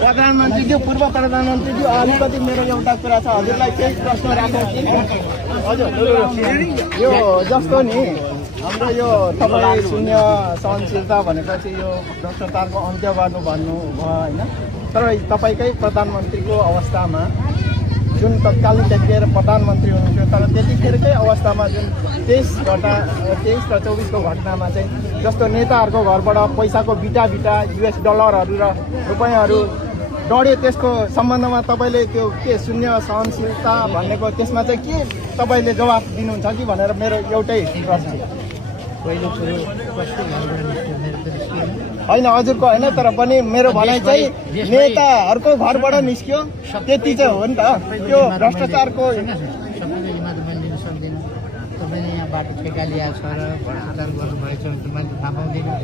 प्रधानमन्त्रीज्यू पूर्व प्रधानमन्त्रीज्यू अलिकति मेरो एउटा कुरा छ हजुरलाई केही प्रश्न राखौँ कि हजुर यो जस्तो नि हाम्रो यो तपाईँ शून्य सहनशीलता भनेपछि यो भ्रष्टाचारको अन्त्य गर्नु भन्नुभयो होइन तर तपाईँकै प्रधानमन्त्रीको अवस्थामा जुन तत्कालीन त्यतिखेर प्रधानमन्त्री हुनुहुन्थ्यो तर त्यतिखेरकै अवस्थामा जुन 23 र 24 को घटनामा चाहिँ जस्तो नेताहरूको घरबाट पैसाको बिटा US डलरहरू र रुपैयाँहरू डढ्यो त्यसको सम्बन्धमा तपाईँले त्यो के शून्य सहनशीलता भनेको त्यसमा चाहिँ के तपाईँले जवाफ दिनुहुन्छ कि भनेर मेरो एउटै प्रश्न होइन हजुरको होइन तर पनि मेरो भनाइ चाहिँ नेताहरूको घरबाट निस्क्यो त्यति चाहिँ हो नि त त्यो भ्रष्टाचारको तपाईँले यहाँ बाटो ठेका ल्याएको छ र भ्रष्टाचार गर्नुभएछ भने त मैले थाहा पाउँदिनँ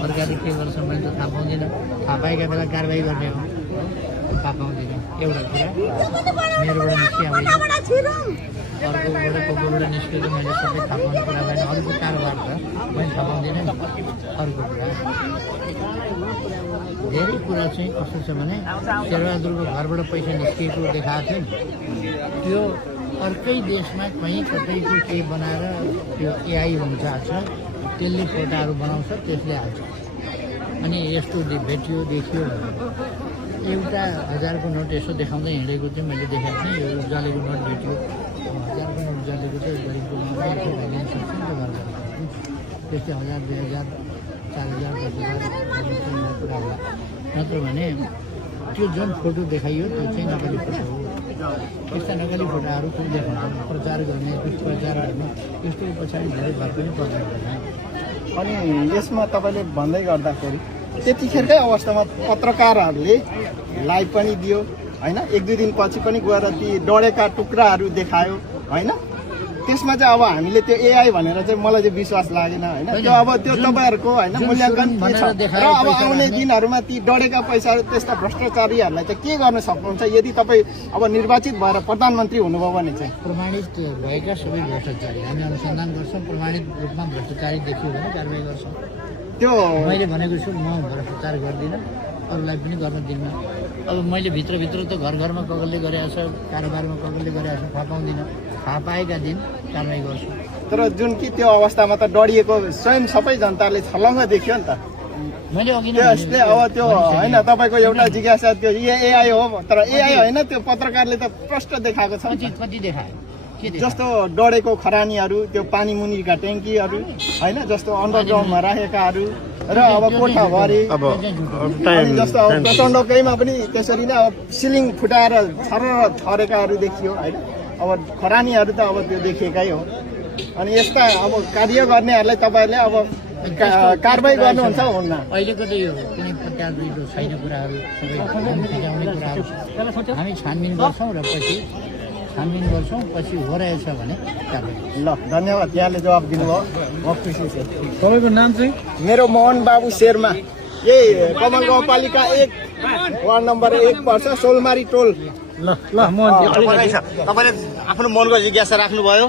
सरकारले के गर्छ मैले त थाहा पाउँदिनँ थाहा पाएका बेला कारवाही गर्ने हो थाहा पाउँदिनँ एउटा कुरा मेरोबाट निस्किहाल्दैन अर्कोबाट कोबाट निस्केको मैले सबै थाहा पाउने कुरा भएन अरूको कारोबार छ मैले थाहा पाउँदिनँ नि अर्को कुरा धेरै कुरा चाहिँ कस्तो छ भने शेरबहादुरको घरबाट पैसा निस्किएको देखाएको थियो त्यो अर्कै देशमा कहीँ कतैको केही बनाएर त्यो AI हुन्छ त्यसले फोटाहरू बनाउँछ त्यसले हाल्छ अनि यस्तो भेटियो देखियो एउटा 1000 को नोट यसो देखाउँदै हिँडेको चाहिँ मैले देखाएको थिएँ यो उज्यालेको नोट भेटियो 1000 को नोट उज्यालेको चाहिँ गरिबको त्यस्तै 1000 2000 4000 5000 कुरा होला नत्र भने त्यो जुन फोटो देखाइयो त्यो चाहिँ नकली फोटो हो यस्ता नकली फोटोहरू त्यो देखाउँछ प्रचार गर्ने दुष्प्रचार गर्ने यस्तो पछाडि धेरै भर पनि पर्दैन अनि यसमा तपाईँले भन्दै गर्दाखेरि त्यतिखेरकै अवस्थामा पत्रकारहरूले लाइभ पनि दियो होइन 1-2 दिनपछि पनि गएर ती डढेका टुक्राहरू देखायो होइन त्यसमा चाहिँ अब हामीले त्यो AI भनेर चाहिँ मलाई चाहिँ विश्वास लागेन होइन त्यो अब त्यो तपाईँहरूको होइन मूल्याङ्कन के छ र अब आउने दिनहरूमा ती डढेका पैसाहरू त्यस्ता भ्रष्टाचारीहरूलाई चाहिँ के गर्न सक्नुहुन्छ यदि तपाईँ अब निर्वाचित भएर प्रधानमन्त्री हुनुभयो भने चाहिँ प्रमाणित भएका सबै भ्रष्टाचारी हामी अनुसन्धान गर्छौँ प्रमाणित रूपमा भ्रष्टाचारी देखियो भने कारवाही गर्छौँ त्यो मैले भनेको छु म भ्रष्टाचार गर्दिनँ अरूलाई पनि गर्न दिन्न अब मैले भित्रभित्र त घरमा कगलले गरेको छ कारोबारमा कगलले गरेको छ थाहा पाउँदिनँ थाहा पाएका दिन कारवाही गर्छु तर जुन कि त्यो अवस्थामा त डढिएको स्वयं सबै जनताले छलङ्ग देख्यो नि त मैले अघि त्यसले अब त्यो होइन तपाईँको एउटा जिज्ञासा त्यो AI हो तर AI होइन त्यो पत्रकारले त प्रष्ट देखाएको छ कति देखायो जस्तो डढेको खरानीहरू त्यो पानी मुनिका ट्याङ्कीहरू होइन जस्तो अन्डरग्राउन्डमा राखेकाहरू र अब कोठाभरि जस्तो अब प्रचण्डकैमा पनि त्यसरी नै अब सिलिङ फुटाएर छरेकाहरू देखियो होइन अब खरानीहरू त अब त्यो देखिएकै हो अनि यस्ता अब कार्य गर्नेहरूलाई तपाईँहरूले अब कारवाही गर्नुहुन्छ हुन्न अहिलेको त यो कुनै प्रकार छैन कुराहरू हामी छानबिन गर्छौँ र पछि छानबिन गर्छौँ पछि हो रहेछ भने ल धन्यवाद यहाँले जवाब दिनुभयो म खुसी छु तपाईँको नाम चाहिँ मेरो मोहन बाबु शेर्मा यही कमल गाउँपालिका 1 वार्ड नम्बर 1 पर्छ सोलमारी टोल ल मोहन तपाईँले आफ्नो मनको जिज्ञासा राख्नुभयो